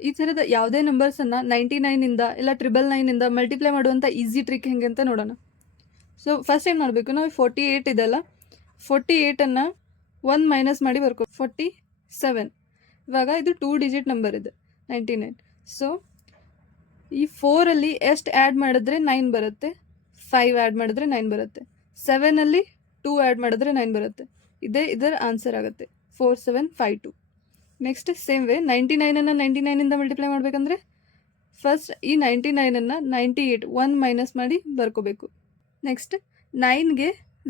ಈ ಥರದ ಯಾವುದೇ ನಂಬರ್ಸನ್ನು 99ಇಂದ ಇಲ್ಲ 999ಇಂದ ಮಲ್ಟಿಪ್ಲೈ ಮಾಡುವಂಥ ಈಸಿ ಟ್ರಿಕ್ ಹೆಂಗೆ ಅಂತ ನೋಡೋಣ. ಸೊ ಫಸ್ಟ್ ಏನು ಮಾಡಬೇಕು, ನಾವು 48 ಇದೆಲ್ಲ 48ಅನ್ನು 1 ಮೈನಸ್ ಮಾಡಿ ಬರ್ಕೋ 47. ಇವಾಗ ಇದು 2 ಡಿಜಿಟ್ ನಂಬರ್ ಇದೆ 99. ಸೊ ಈ 4ಅಲ್ಲಿ ಎಷ್ಟು ಆ್ಯಡ್ ಮಾಡಿದ್ರೆ 9 ಬರುತ್ತೆ, 5 ಆ್ಯಡ್ ಮಾಡಿದ್ರೆ 9 ಬರುತ್ತೆ. 7ಅಲ್ಲಿ 2 ಆ್ಯಡ್ ಮಾಡಿದ್ರೆ 9 ಬರುತ್ತೆ. ಇದರ ಆನ್ಸರ್ ಆಗುತ್ತೆ 4752. ನೆಕ್ಸ್ಟ್ ಸೇಮ್ ವೇ 99ಅನ್ನು 99ಇಂದ ಮಲ್ಟಿಪ್ಲೈ ಮಾಡಬೇಕಂದ್ರೆ ಫಸ್ಟ್ ಈ 99ಅನ್ನು 98 1 ಮೈನಸ್ ಮಾಡಿ ಬರ್ಕೋಬೇಕು. ನೆಕ್ಸ್ಟ್ 9ಗೆ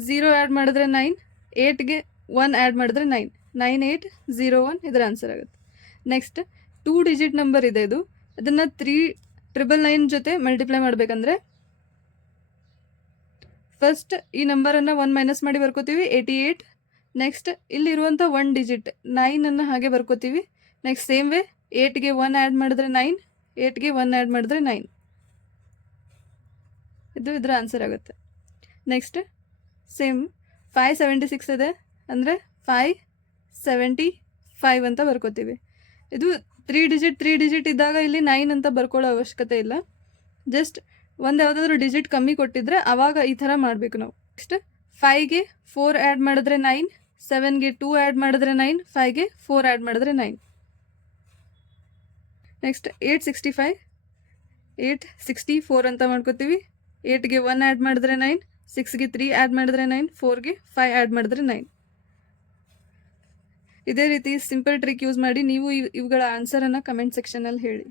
0 ಆ್ಯಡ್ ಮಾಡಿದ್ರೆ 9, 8ಗೆ 1 ಆ್ಯಡ್ ಮಾಡಿದ್ರೆ 9, 9801 ಇದರ ಆನ್ಸರ್ ಆಗುತ್ತೆ. ನೆಕ್ಸ್ಟ್ 2 ಡಿಜಿಟ್ ನಂಬರ್ ಇದೆ ಇದು, ಅದನ್ನು 3999 ಜೊತೆ ಮಲ್ಟಿಪ್ಲೈ ಮಾಡಬೇಕಂದ್ರೆ ಫಸ್ಟ್ ಈ ನಂಬರನ್ನು 1 ಮೈನಸ್ ಮಾಡಿ ಬರ್ಕೋತೀವಿ 88. ನೆಕ್ಸ್ಟ್ ಇಲ್ಲಿರುವಂಥ 1 ಡಿಜಿಟ್ 9ಅನ್ನು ಹಾಗೆ ಬರ್ಕೋತೀವಿ. ನೆಕ್ಸ್ಟ್ ಸೇಮ್ ವೇ 8ಗೆ 1 ಆ್ಯಡ್ ಮಾಡಿದ್ರೆ 9, 8ಗೆ 1 ಆ್ಯಡ್ ಮಾಡಿದ್ರೆ 9, ಇದು ಇದರ ಆನ್ಸರ್ ಆಗುತ್ತೆ. ನೆಕ್ಸ್ಟ್ ಸೇಮ್ 576 ಇದೆ ಅಂದರೆ 575 ಅಂತ ಬರ್ಕೋತೀವಿ. ಇದು 3 ಡಿಜಿಟ್ ಇದ್ದಾಗ ಇಲ್ಲಿ 9 ಅಂತ ಬರ್ಕೊಳ್ಳೋ ಅವಶ್ಯಕತೆ ಇಲ್ಲ. ಜಸ್ಟ್ ಒಂದು ಯಾವುದಾದ್ರೂ ಡಿಜಿಟ್ ಕಮ್ಮಿ ಕೊಟ್ಟಿದ್ರೆ ಆವಾಗ ಈ ಥರ ಮಾಡಬೇಕು ನಾವು. ನೆಕ್ಸ್ಟ್ 5ಗೆ 4 ಆ್ಯಡ್ ಮಾಡಿದ್ರೆ 9, 7ಗೆ 2 ಆ್ಯಡ್ ಮಾಡಿದ್ರೆ 9, 5ಗೆ 4 ಆ್ಯಡ್ ಮಾಡಿದ್ರೆ 9. ನೆಕ್ಸ್ಟ್ 864 ಅಂತ ಮಾಡ್ಕೋತೀವಿ. 8ಗೆ 1 ಆ್ಯಡ್ ಮಾಡಿದ್ರೆ 9, 6ಗೆ 3 ಆ್ಯಡ್ ಮಾಡಿದ್ರೆ 9, 4ಗೆ 5 ಆ್ಯಡ್ ಮಾಡಿದ್ರೆ 9. ಇದೇ ರೀತಿ ಸಿಂಪಲ್ ಟ್ರಿಕ್ ಯೂಸ್ ಮಾಡಿ ನೀವು ಇವುಗಳ ಆನ್ಸರನ್ನು ಕಮೆಂಟ್ ಸೆಕ್ಷನಲ್ಲಿ ಹೇಳಿ.